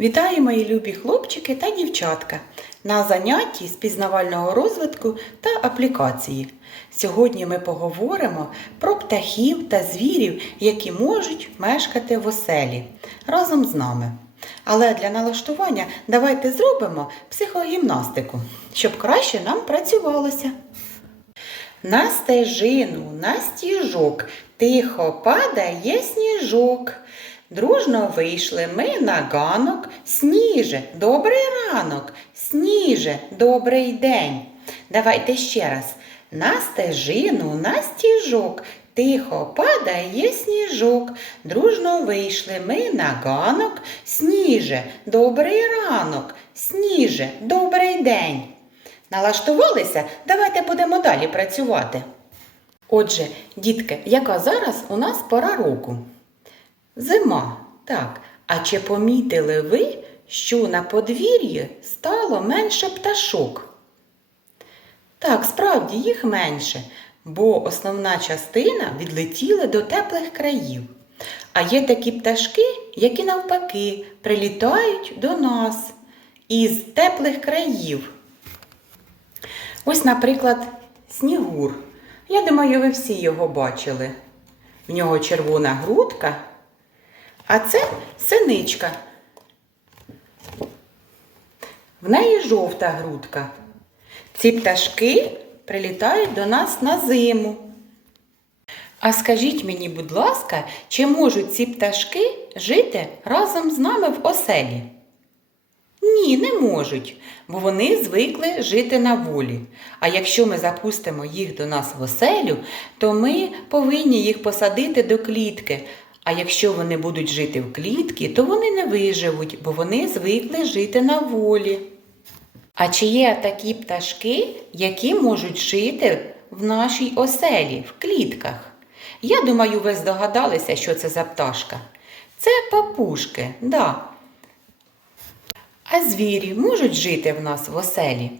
Вітаю, мої любі хлопчики та дівчатка на занятті з пізнавального розвитку та аплікації. Сьогодні ми поговоримо про птахів та звірів, які можуть мешкати в оселі разом з нами. Але для налаштування давайте зробимо психогімнастику, щоб краще нам працювалося. На стежину, на стіжок, тихо падає сніжок. Дружно вийшли ми на ганок. Сніже, добрий ранок, сніже, добрий день. Давайте ще раз. На стежину, на стіжок, тихо падає сніжок. Дружно вийшли ми на ганок. Сніже, добрий ранок, сніже, добрий день. Налаштувалися? Давайте будемо далі працювати. Отже, дітки, яка зараз у нас пора року? Зима. Так. А чи помітили ви, що на подвір'ї стало менше пташок? Так, справді їх менше, бо основна частина відлетіли до теплих країв. А є такі пташки, які навпаки прилітають до нас із теплих країв. Ось, наприклад, снігур. Я думаю, ви всі його бачили. В нього червона грудка, а це синичка. В неї жовта грудка. Ці пташки прилітають до нас на зиму. А скажіть мені, будь ласка, чи можуть ці пташки жити разом з нами в оселі? Ні, не можуть, бо вони звикли жити на волі. А якщо ми запустимо їх до нас в оселю, то ми повинні їх посадити до клітки. А якщо вони будуть жити в клітці, то вони не виживуть, бо вони звикли жити на волі. А чи є такі пташки, які можуть жити в нашій оселі, в клітках? Я думаю, ви здогадалися, що це за пташка. Це папушки, да. А звірі можуть жити в нас в оселі?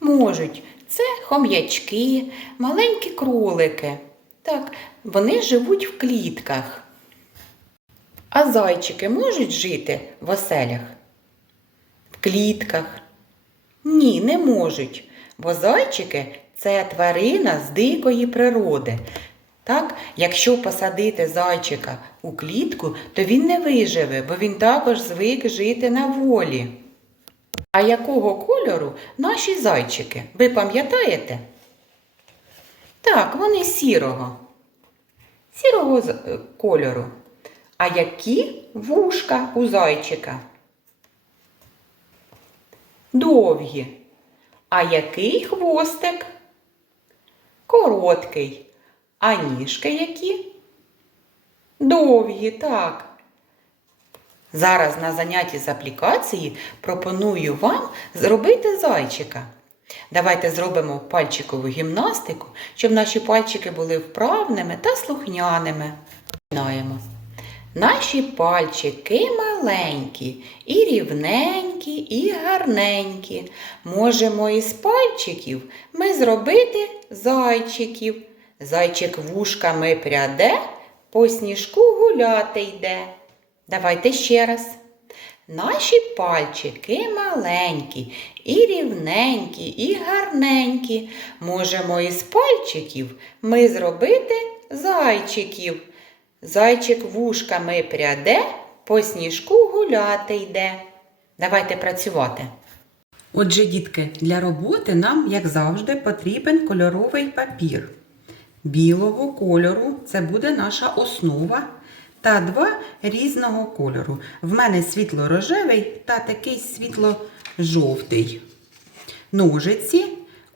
Можуть. Це хом'ячки, маленькі кролики. Так, вони живуть в клітках. А зайчики можуть жити в оселях? В клітках? Ні, не можуть. Бо зайчики це тварина з дикої природи. Так, якщо посадити зайчика у клітку, то він не виживе, бо він також звик жити на волі. А якого кольору наші зайчики? Ви пам'ятаєте? Так, вони сірого. Сірого е, кольору. А які вушка у зайчика? Довгі. А який хвостик? Короткий. А ніжки які? Довгі, так. Зараз на занятті з аплікації пропоную вам зробити зайчика. Давайте зробимо пальчикову гімнастику, щоб наші пальчики були вправними та слухняними. Починаємо. Наші пальчики маленькі, і рівненькі, і гарненькі. Можемо із пальчиків ми зробити зайчиків. Зайчик вушками пряде, по сніжку гуляти йде. Давайте ще раз. Наші пальчики маленькі, і рівненькі, і гарненькі. Можемо із пальчиків ми зробити зайчиків. Зайчик вушками пряде, по сніжку гуляти йде. Давайте працювати. Отже, дітки, для роботи нам, як завжди, потрібен кольоровий папір. Білого кольору це буде наша основа. Та два різного кольору. В мене світло-рожевий та такий світло-жовтий. Ножиці,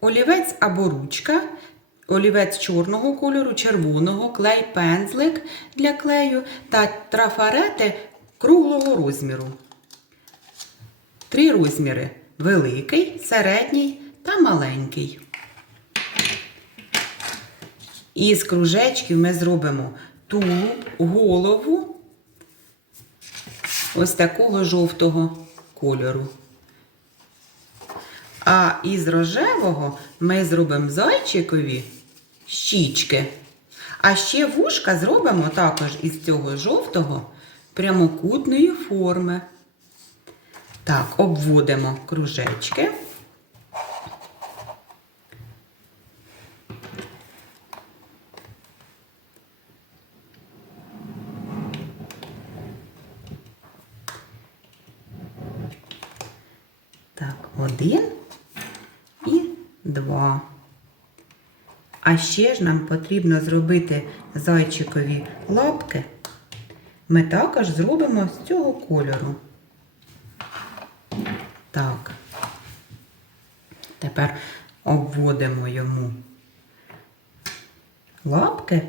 олівець або ручка, олівець чорного кольору, червоного, клей, пензлик для клею та трафарети круглого розміру. Три розміри: великий, середній та маленький. Із кружечків ми зробимо тулуб, голову ось такого жовтого кольору. А із рожевого ми зробимо зайчикові щічки. А ще вушка зробимо також із цього жовтого прямокутної форми. Так, обводимо кружечки. Так, один і два. А ще ж нам потрібно зробити зайчикові лапки. Ми також зробимо з цього кольору. Так. Тепер обводимо йому лапки.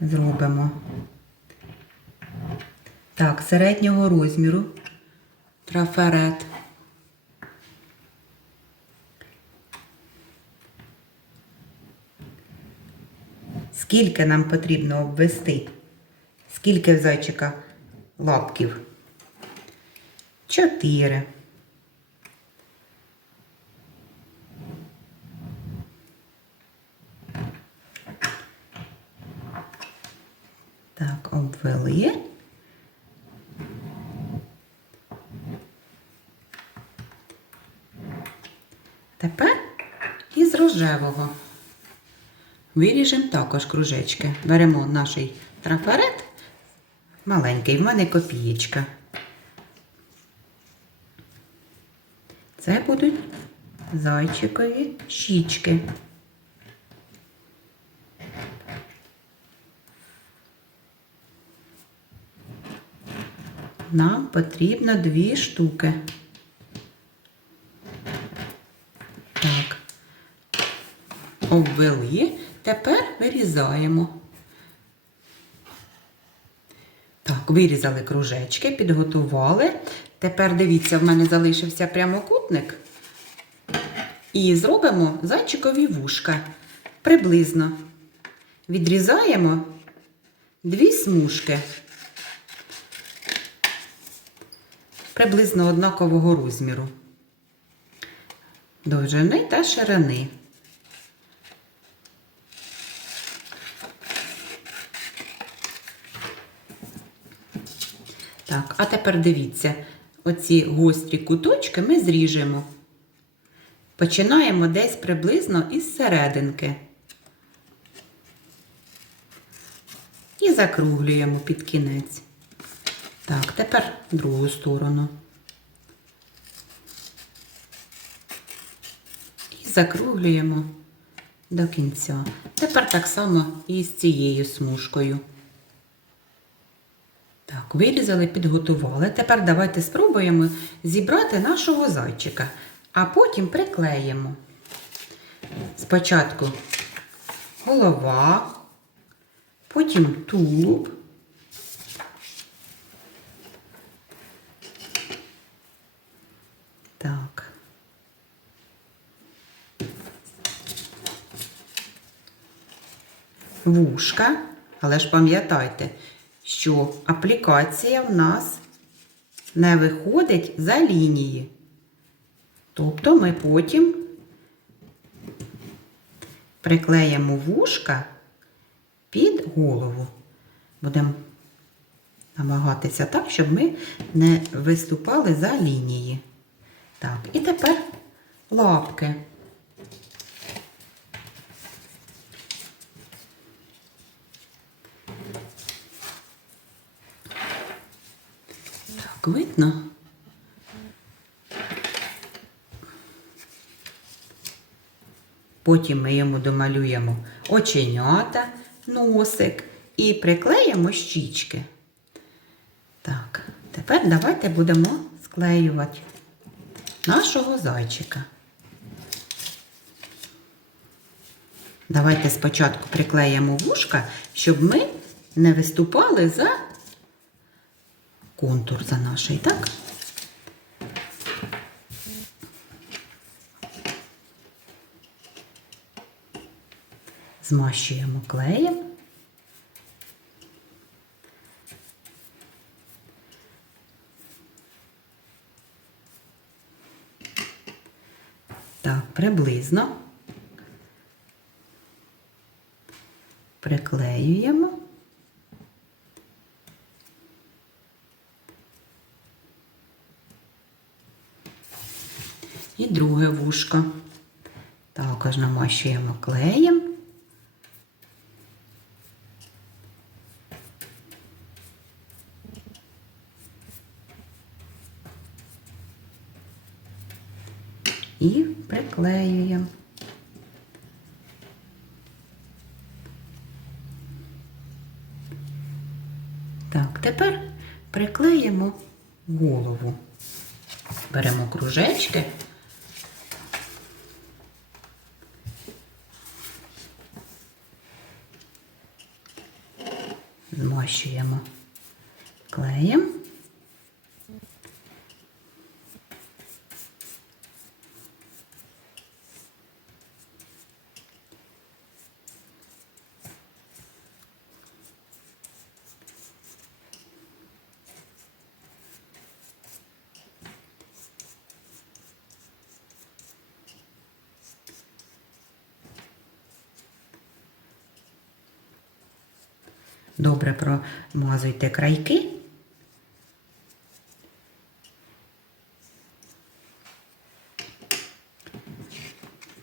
Зробимо. Так, середнього розміру. Трафарет. Скільки нам потрібно обвести? Скільки в зайчика лапків? Чотири. Так, обвели. Тепер із рожевого. Виріжемо також кружечки. Беремо наш трафарет маленький, в мене копієчка. Це будуть зайчикові щічки. Нам потрібно дві штуки. Так. Обвели. Тепер вирізаємо. Так, вирізали кружечки, підготували. Тепер дивіться, в мене залишився прямокутник. І зробимо зайчикові вушка. Приблизно. Відрізаємо дві смужки. Приблизно однакового розміру. Довжини та ширини. Так, а тепер дивіться, оці гострі куточки ми зріжемо. Починаємо десь приблизно із серединки. І закруглюємо під кінець. Так, тепер другу сторону. І закруглюємо до кінця. Тепер так само і з цією смужкою. Так, вирізали, підготували. Тепер давайте спробуємо зібрати нашого зайчика, а потім приклеїмо. Спочатку голова, потім тулуб. Так. Вушка, але ж пам'ятайте, що аплікація в нас не виходить за лінії. Тобто ми потім приклеїмо вушка під голову. Будемо намагатися так, щоб ми не виступали за лінії. Так, і тепер лапки. Так, видно? Потім ми йому домалюємо оченята, носик і приклеїмо щічки. Так, тепер давайте будемо склеювати нашого зайчика. Давайте спочатку приклеїмо вушка, щоб ми не виступали за контур за наш, так? Змащуємо клеєм. Так, приблизно. Приклеюємо. І друге вушко. Також намащуємо клеєм. І приклеюємо. Так, тепер приклеїмо голову. Беремо кружечки. Змащуємо клеєм. Добре промазуйте крайки.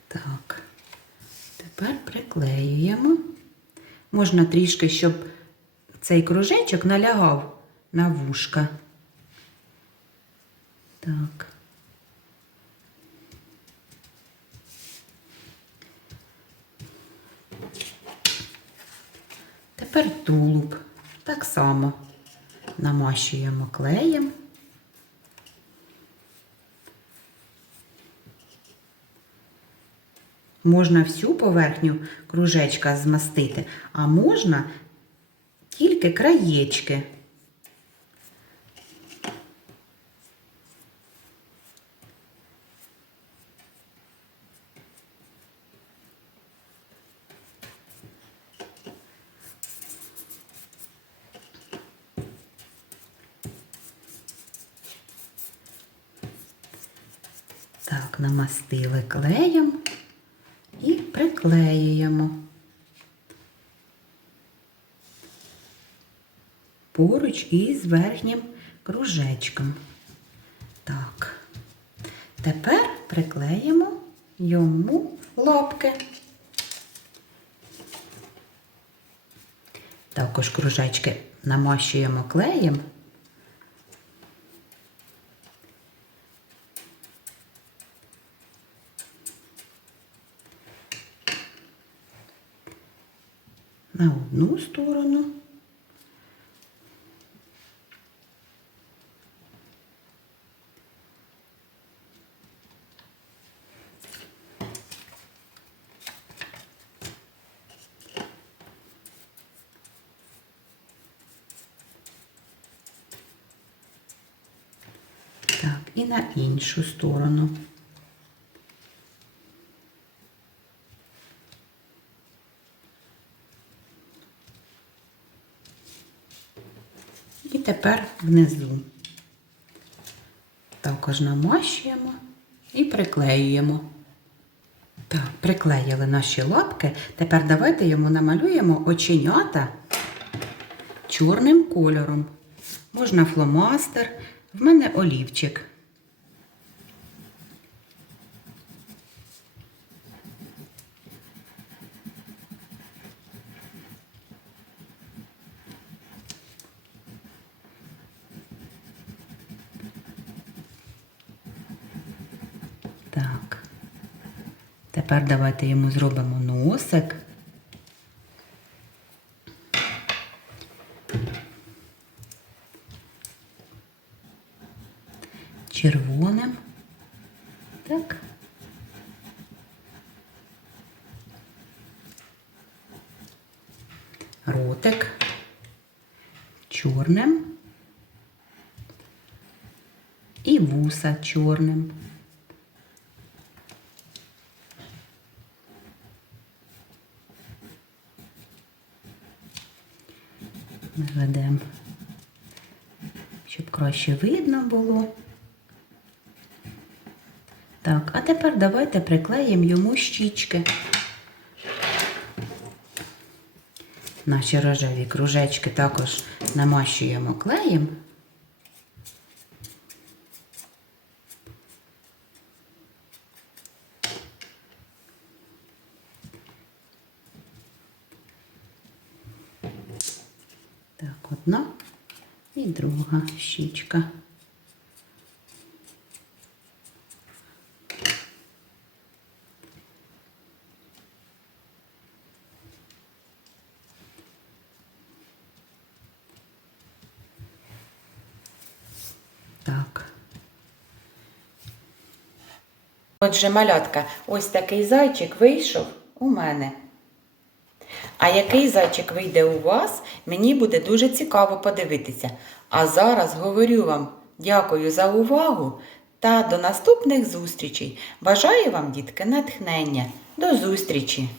Так, тепер приклеюємо. Можна трішки, щоб цей кружечок налягав на вушка. Так. Тепер тулуб. Так само намащуємо клеєм. Можна всю поверхню кружечка змастити, а можна тільки краєчки. Так, намастили клеєм і приклеюємо. Поруч із верхнім кружечком. Так. Тепер приклеїмо йому лапки. Також кружечки намащуємо клеєм. На одну сторону. Так, і на іншу сторону. Тепер внизу. Також намащуємо і приклеюємо. Так, приклеїли наші лапки. Тепер давайте йому намалюємо оченята чорним кольором. Можна фломастер, в мене олівчик. Так. Тепер давайте йому зробимо носик. Червоним. Так. Ротик чорним. І вуса чорним. Наведемо, щоб краще видно було. Так, а тепер давайте приклеїмо йому щічки. Наші рожеві кружечки також намащуємо клеєм. одна і друга щічка. Отже, малятка, ось такий зайчик вийшов у мене. А який зайчик вийде у вас, мені буде дуже цікаво подивитися. А зараз говорю вам дякую за увагу та до наступних зустрічей. Бажаю вам, дітки, натхнення. До зустрічі!